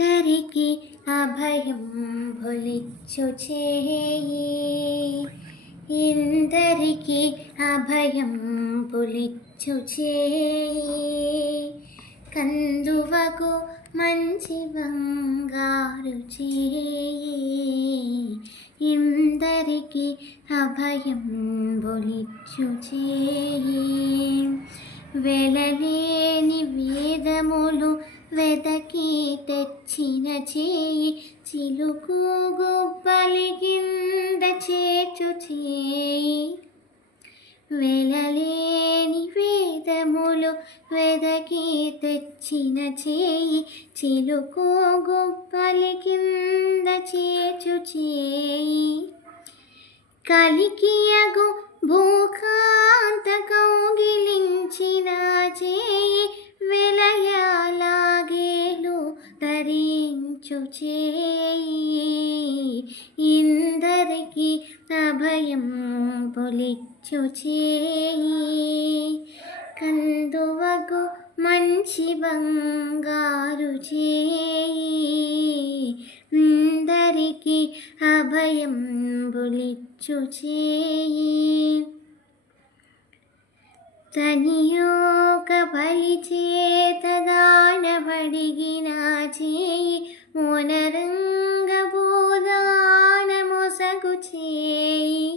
ఇందరికి అభయం బొలిచ్చు చేయి, ఇందరికి అభయం బొలిచ్చు చేయి. కందువకు మంచి బంగారు చేయి, ఇందరికి అభయం బొలిచ్చు చేయి. వెలలేని వేదములు వెదకి తెచ్చిన చేయి, చిలుకు గుబ్బలి కింద చేర్చు చేయి. వెలలేని వేదములు వెదకి తెచ్చిన చేయి, చిలుకు గుబ్బలి కింద చేర్చు చేయి. కలికియగు భూకాంత కౌగిలించిన చేయి, వెలయాలాగేలు ధరించు చేయి. ఇందరికి అభయం బొలిచ్చు చేయి, కందువకు మంచి బంగారు చేయి. ఇందరికి అభయం బొలిచ్చు చేయి. తనియోక బలి చేత దానమడిగిన చేయి, మొనరంగ భూదాన మొసగు చేయి.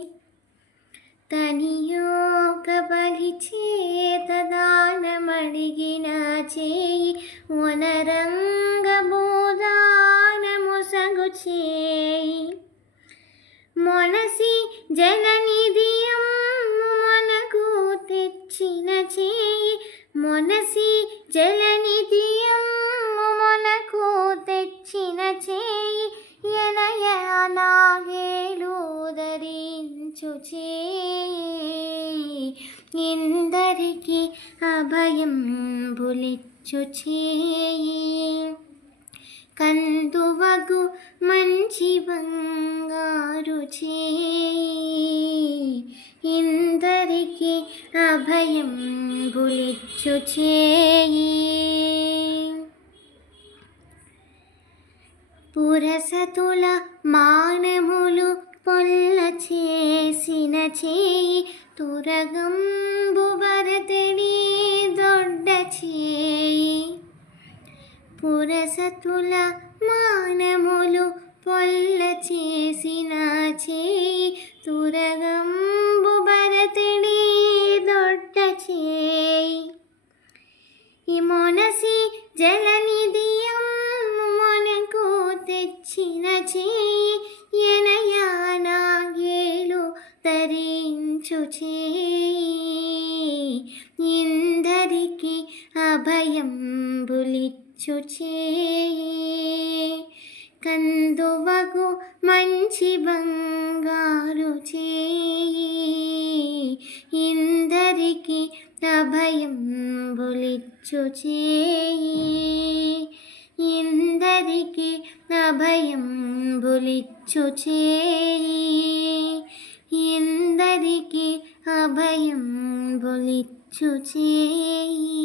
తనియోక బలి చేత దానమడిగిన చేయి, మొనరంగ భూదాన మొసగు చేయి. మొనసి జలనిధియం మనకు తెచ్చిన చేయి, మొనసి జలనిధియం మనకు తెచ్చిన చేయి. ఎనయనాగేలు ధరించు చేయి, ఇందరికి అభయం బొలిచ్చు చేయి. కందువకు మంచి బంగారు చేయి, ఇందరికి అభయం బొలిచ్చు చేయి. పురసతుల మానములు పొల్ల చేసిన చేయి, తురగంబు భరతడి దొడ్డ చేయి. పురసతుల మానములు పొల్ల చేసిన చేయి, తురగంబు భరతడి దొడ్డ చేయి. ఈ మొనసి జలనిధియం మనకు తెచ్చిన చేయి, ఎనయానాగేలు ధరించు చేయి. ఇందరికి అభయం బొలిచ్చు చేయి, కందువకు మంచి బంగారు చేయి. ఇందరికి అభయం బొలిచ్చు చేయి, ఇందరికి అభయం బొలిచ్చు చేయి. ఇందరికి అభయం బొలిచ్చు చేయి.